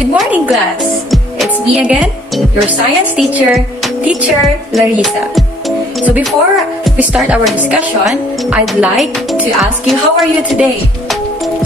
Good morning, class! It's me again, your science teacher, Teacher Larissa. So before we start our discussion, I'd like to ask you, how are you today?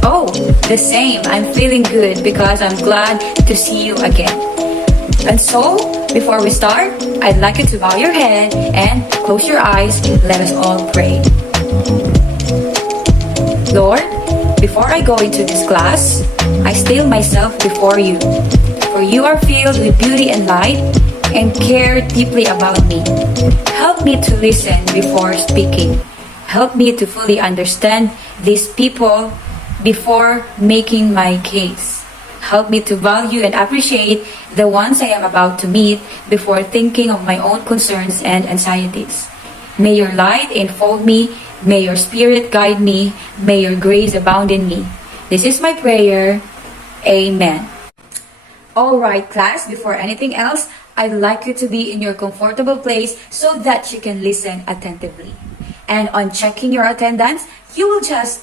Oh, the same. I'm feeling good because I'm glad to see you again. And so, before we start, I'd like you to bow your head and close your eyes. Let us all pray. Lord, before I go into this class, I still myself before you. For you are filled with beauty and light and care deeply about me. Help me to listen before speaking. Help me to fully understand these people before making my case. Help me to value and appreciate the ones I am about to meet before thinking of my own concerns and anxieties. May your light enfold me. May your spirit guide me. May your grace abound in me. This is my prayer. Amen. Alright, class, before anything else, I'd like you to be in your comfortable place so that you can listen attentively. And on checking your attendance, you will just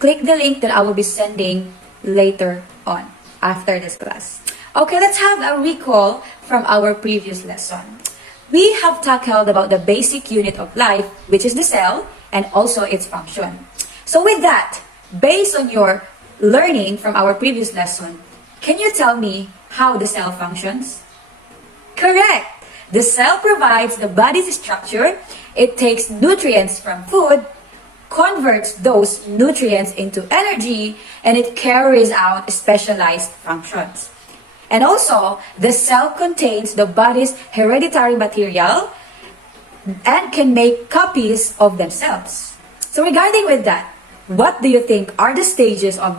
click the link that I will be sending later on after this class. Okay, let's have a recall from our previous lesson. We have tackled about the basic unit of life, which is the cell, and also its function. So with that, based on your learning from our previous lesson, can you tell me how the cell functions? Correct! The cell provides the body's structure. It takes nutrients from food, converts those nutrients into energy, and it carries out specialized functions. And also, the cell contains the body's hereditary material and can make copies of themselves. So regarding with that, what do you think are the stages of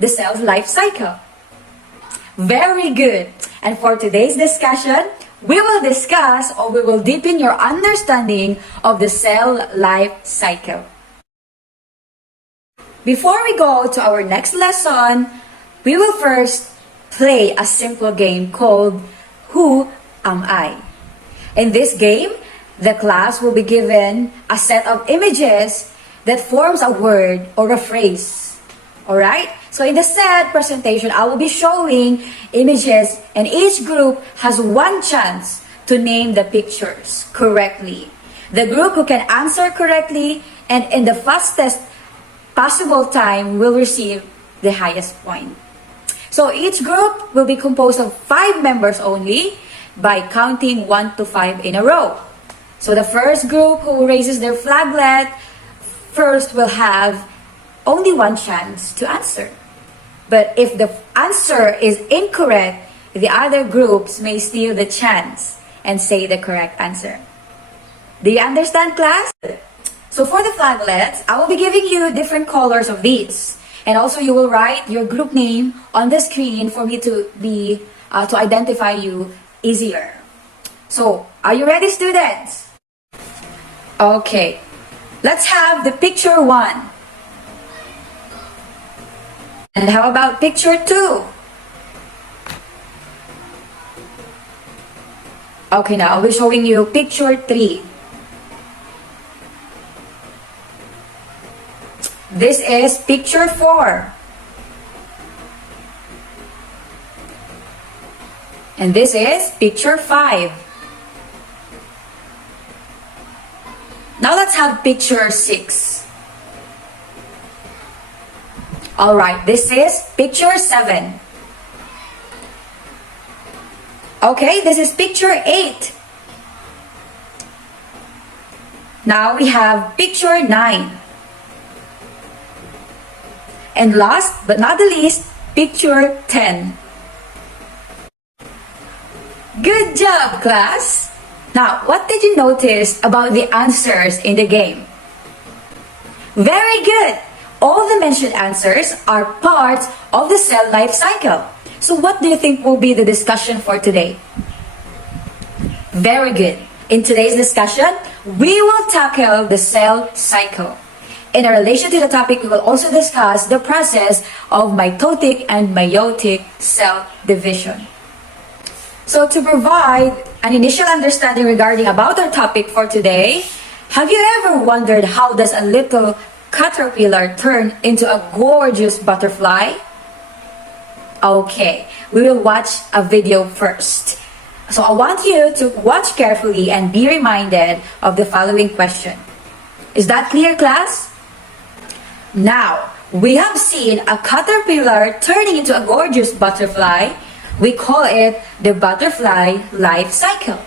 the cell's life cycle? Very good. And for today's discussion, we will discuss or we will deepen your understanding of the cell life cycle. Before we go to our next lesson, we will first play a simple game called Who Am I? In this game, the class will be given a set of images that forms a word or a phrase. Alright? So in the set presentation, I will be showing images and each group has one chance to name the pictures correctly. The group who can answer correctly and in the fastest possible time will receive the highest point. So each group will be composed of 5 members only by counting 1 to 5 in a row. So the first group who raises their flaglet first will have only one chance to answer. But if the answer is incorrect, the other groups may steal the chance and say the correct answer. Do you understand, class? So for the flaglets, I will be giving you different colors of these. And also you will write your group name on the screen for me to identify you easier. So, are you ready, students? Okay. Let's have the picture 1. And how about picture 2? Okay, now I'll be showing you picture 3. This is picture 4. And this is picture 5. Now let's have picture 6. Alright, this is picture 7. Okay, this is picture 8. Now we have picture 9. And last but not the least, picture 10. Good job, class! Now, what did you notice about the answers in the game? Very good! All the mentioned answers are parts of the cell life cycle. So what do you think will be the discussion for today? Very good. In today's discussion, we will tackle the cell cycle. In relation to the topic, we will also discuss the process of mitotic and meiotic cell division. So to provide an initial understanding regarding about our topic for today, have you ever wondered how does a little caterpillar turn into a gorgeous butterfly? Okay, we will watch a video first. So I want you to watch carefully and be reminded of the following question. Is that clear, class? Now, we have seen a caterpillar turning into a gorgeous butterfly. We call it the butterfly life cycle.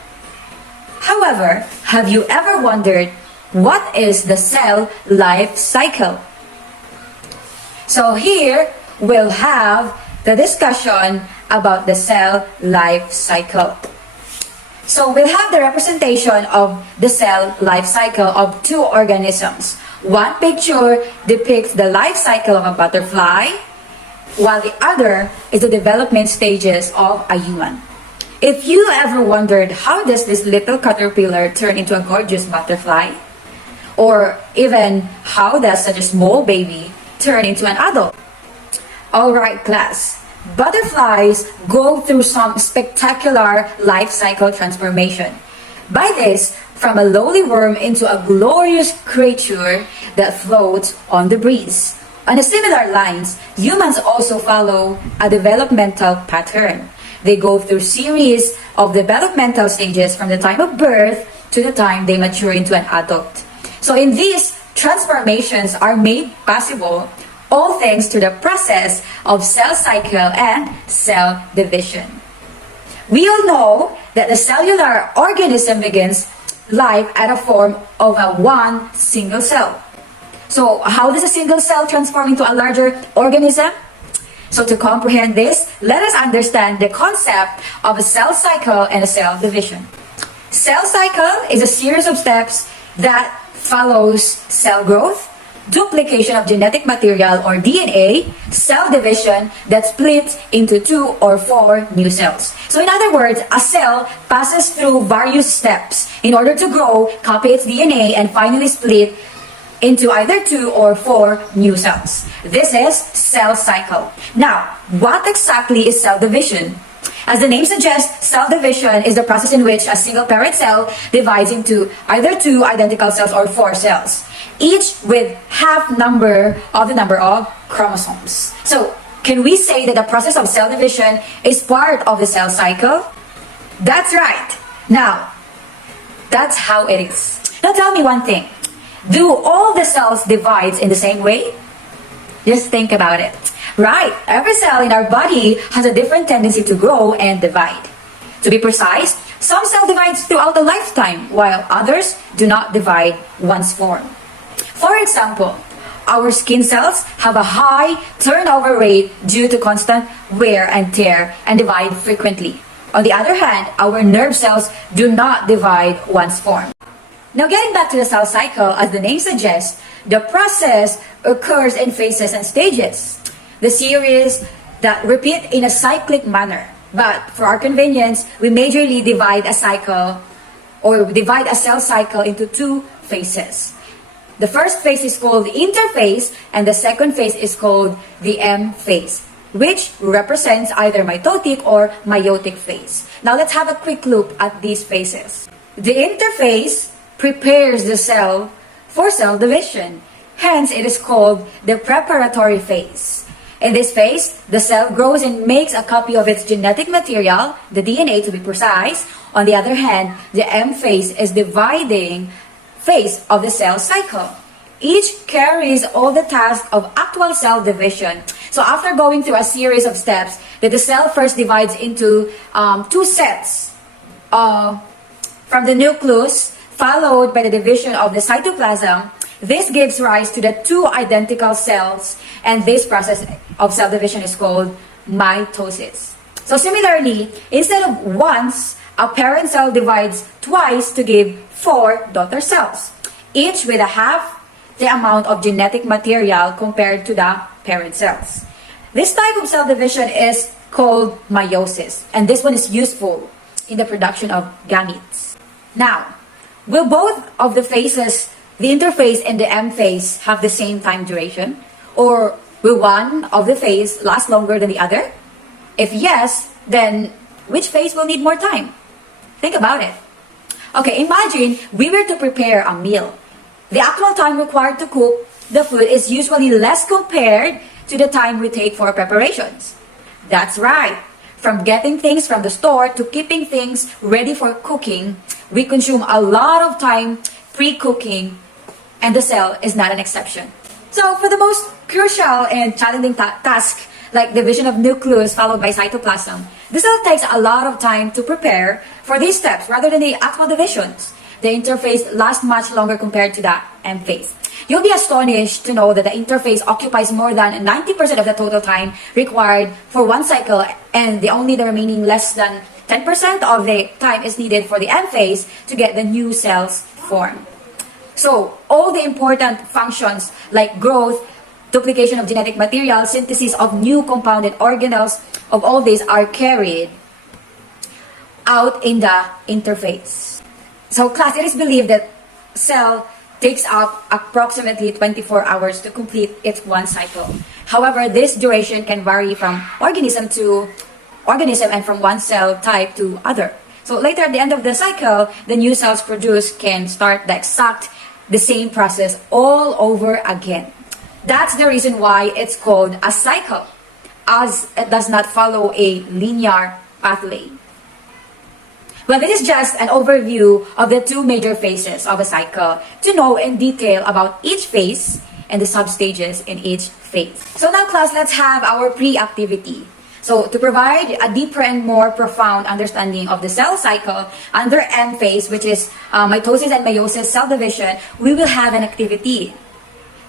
However, have you ever wondered what is the cell life cycle? So here we'll have the discussion about the cell life cycle. So we'll have the representation of the cell life cycle of two organisms. One picture depicts the life cycle of a butterfly, while the other is the development stages of a human. If you ever wondered how does this little caterpillar turn into a gorgeous butterfly, or even how does such a small baby turn into an adult? Alright, class, butterflies go through some spectacular life cycle transformation. By this, from a lowly worm into a glorious creature that floats on the breeze. On a similar lines, humans also follow a developmental pattern. They go through series of developmental stages from the time of birth to the time they mature into an adult. So in these transformations are made possible all thanks to the process of cell cycle and cell division. We all know that the cellular organism begins life at a form of a one single cell. So how does a single cell transform into a larger organism? So to comprehend this, let us understand the concept of a cell cycle and a cell division. Cell cycle is a series of steps that follows cell growth, duplication of genetic material or DNA, cell division that splits into 2 or 4 new cells. So in other words, a cell passes through various steps in order to grow, copy its DNA, and finally split into either 2 or 4 new cells. This is cell cycle. Now, what exactly is cell division? As the name suggests, cell division is the process in which a single parent cell divides into either 2 identical cells or 4 cells, each with half number of the number of chromosomes. So, can we say that the process of cell division is part of the cell cycle? That's right. Now, that's how it is. Now tell me one thing. Do all the cells divide in the same way? Just think about it. Right, every cell in our body has a different tendency to grow and divide. To be precise, some cell divides throughout a lifetime, while others do not divide once formed. For example, our skin cells have a high turnover rate due to constant wear and tear and divide frequently. On the other hand, our nerve cells do not divide once formed. Now getting back to the cell cycle, as the name suggests, the process occurs in phases and stages. The series that repeat in a cyclic manner. But for our convenience, we majorly divide a cycle or divide a cell cycle into 2 phases. The first phase is called the interphase and the second phase is called the M phase, which represents either mitotic or meiotic phase. Now let's have a quick look at these phases. The interphase prepares the cell for cell division. Hence, it is called the preparatory phase. In this phase, the cell grows and makes a copy of its genetic material, the DNA to be precise. On the other hand, the M phase is dividing phase of the cell cycle. Each carries all the tasks of actual cell division. So after going through a series of steps, that the cell first divides into 2 sets from the nucleus, followed by the division of the cytoplasm. This gives rise to the 2 identical cells, and this process of cell division is called mitosis. So similarly, instead of once, a parent cell divides twice to give 4 daughter cells, each with a half the amount of genetic material compared to the parent cells. This type of cell division is called meiosis, and this one is useful in the production of gametes. Now, will both of the phases, the interphase and the M phase, have the same time duration? Or will one of the phase last longer than the other? If yes, then which phase will need more time? Think about it. Okay, imagine we were to prepare a meal. The actual time required to cook the food is usually less compared to the time we take for preparations. That's right. From getting things from the store to keeping things ready for cooking, we consume a lot of time pre-cooking, and the cell is not an exception. So for the most crucial and challenging task, like division of nucleus followed by cytoplasm, the cell takes a lot of time to prepare for these steps rather than the actual divisions. The interphase lasts much longer compared to the M phase. You'll be astonished to know that the interphase occupies more than 90% of the total time required for one cycle, and the remaining less than 10% of the time is needed for the M phase to get the new cells formed. So all the important functions like growth, duplication of genetic material, synthesis of new compounded organelles, of all these are carried out in the interphase. So class, it is believed that cell takes up approximately 24 hours to complete its one cycle. However, this duration can vary from organism to organism and from one cell type to other. So later at the end of the cycle, the new cells produced can start the same process all over again. That's the reason why it's called a cycle, as it does not follow a linear pathway. Well, this is just an overview of the two major phases of a cycle to know in detail about each phase and the substages in each phase. So now class, let's have our pre-activity. So to provide a deeper and more profound understanding of the cell cycle under M phase, which is mitosis and meiosis cell division, we will have an activity.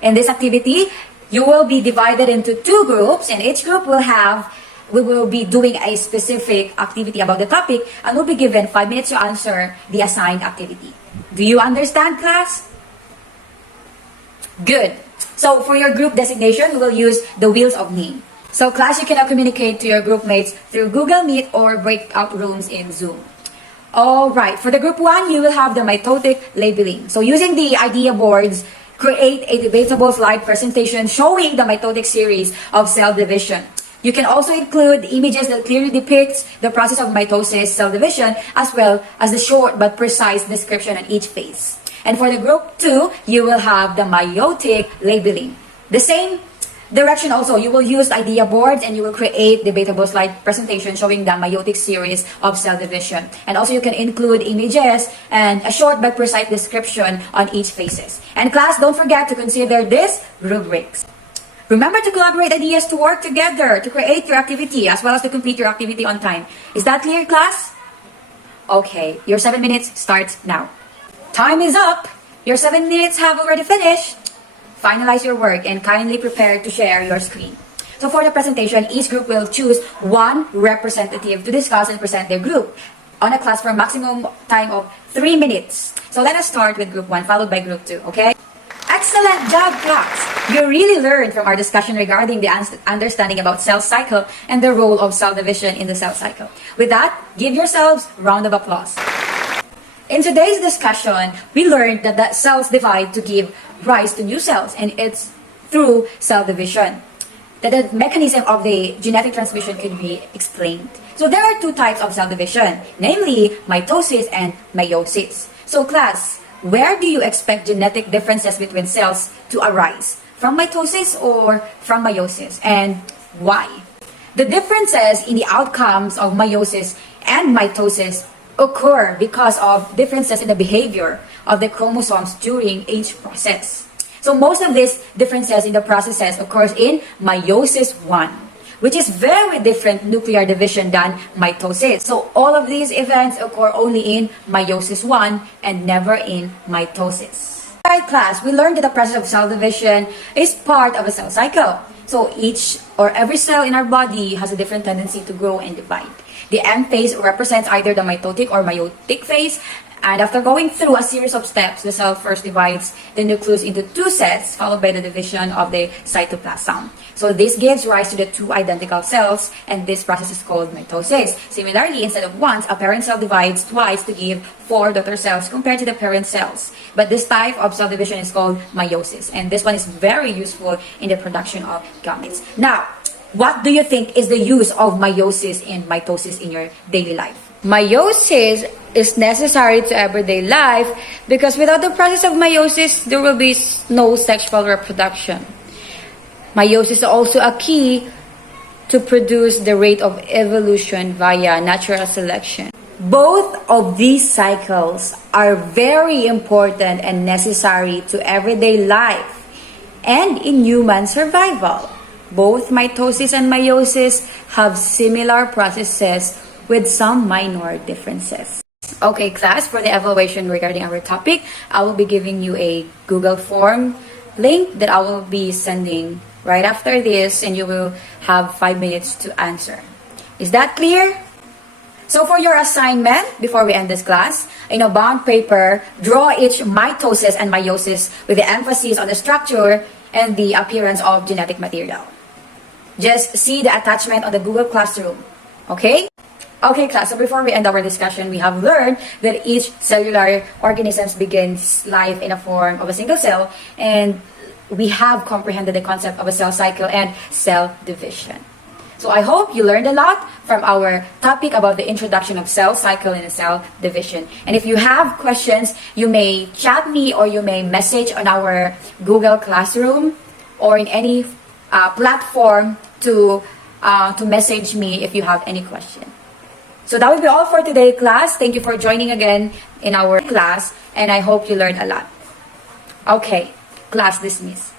In this activity, you will be divided into two groups, and each group we will be doing a specific activity about the topic, and will be given 5 minutes to answer the assigned activity. Do you understand, class? Good. So for your group designation, we will use the wheels of name. So class, you can now communicate to your group mates through Google Meet or breakout rooms in Zoom. Alright, for the group 1, you will have the mitotic labeling. So using the idea boards, create a debatable slide presentation showing the mitotic series of cell division. You can also include images that clearly depicts the process of mitosis, cell division, as well as the short but precise description on each phase. And for the group 2, you will have the meiotic labeling. The same direction also, you will use idea boards and you will create debatable slide presentation showing the meiotic series of cell division. And also you can include images and a short but precise description on each phases. And class, don't forget to consider this rubrics. Remember to collaborate ideas to work together to create your activity as well as to complete your activity on time. Is that clear, class? Okay, your 7 minutes starts now. Time is up. Your 7 minutes have already finished. Finalize your work and kindly prepare to share your screen. So for the presentation, each group will choose one representative to discuss and present their group on a class for a maximum time of 3 minutes. So let us start with group 1 followed by group 2, okay? Excellent job, class! You really learned from our discussion regarding the understanding about cell cycle and the role of cell division in the cell cycle. With that, give yourselves a round of applause. In today's discussion, we learned that the cells divide to give rise to new cells, and it's through cell division that the mechanism of the genetic transmission can be explained. So there are two types of cell division, namely mitosis and meiosis. So class, where do you expect genetic differences between cells to arise? From mitosis or from meiosis? And why? The differences in the outcomes of meiosis and mitosis occur because of differences in the behavior of the chromosomes during each process. So most of these differences in the processes occurs in meiosis 1, which is very different nuclear division than mitosis. So all of these events occur only in meiosis 1 and never in mitosis. Alright class, we learned that the process of cell division is part of a cell cycle. So each or every cell in our body has a different tendency to grow and divide. The M phase represents either the mitotic or meiotic phase, and after going through a series of steps, the cell first divides the nucleus into two sets, followed by the division of the cytoplasm. So this gives rise to the two identical cells, and this process is called mitosis. Similarly, instead of once, a parent cell divides twice to give 4 daughter cells compared to the parent cells. But this type of cell division is called meiosis, and this one is very useful in the production of gametes. Now, what do you think is the use of meiosis and mitosis in your daily life? Meiosis is necessary to everyday life because without the process of meiosis, there will be no sexual reproduction. Meiosis is also a key to produce the rate of evolution via natural selection. Both of these cycles are very important and necessary to everyday life and in human survival. Both mitosis and meiosis have similar processes with some minor differences. Okay, class, for the evaluation regarding our topic, I will be giving you a Google form link that I will be sending right after this, and you will have 5 minutes to answer. Is that clear? So for your assignment, before we end this class, in a bound paper, draw each mitosis and meiosis with the emphasis on the structure and the appearance of genetic material. Just see the attachment on the Google Classroom. Okay? Okay, class, so before we end our discussion, we have learned that each cellular organism begins life in a form of a single cell, and we have comprehended the concept of a cell cycle and cell division. So I hope you learned a lot from our topic about the introduction of cell cycle and cell division. And if you have questions, you may chat me or you may message on our Google Classroom or in any platform to message me if you have any question. So that will be all for today, class. Thank you for joining again in our class, and I hope you learned a lot. Okay, class dismissed.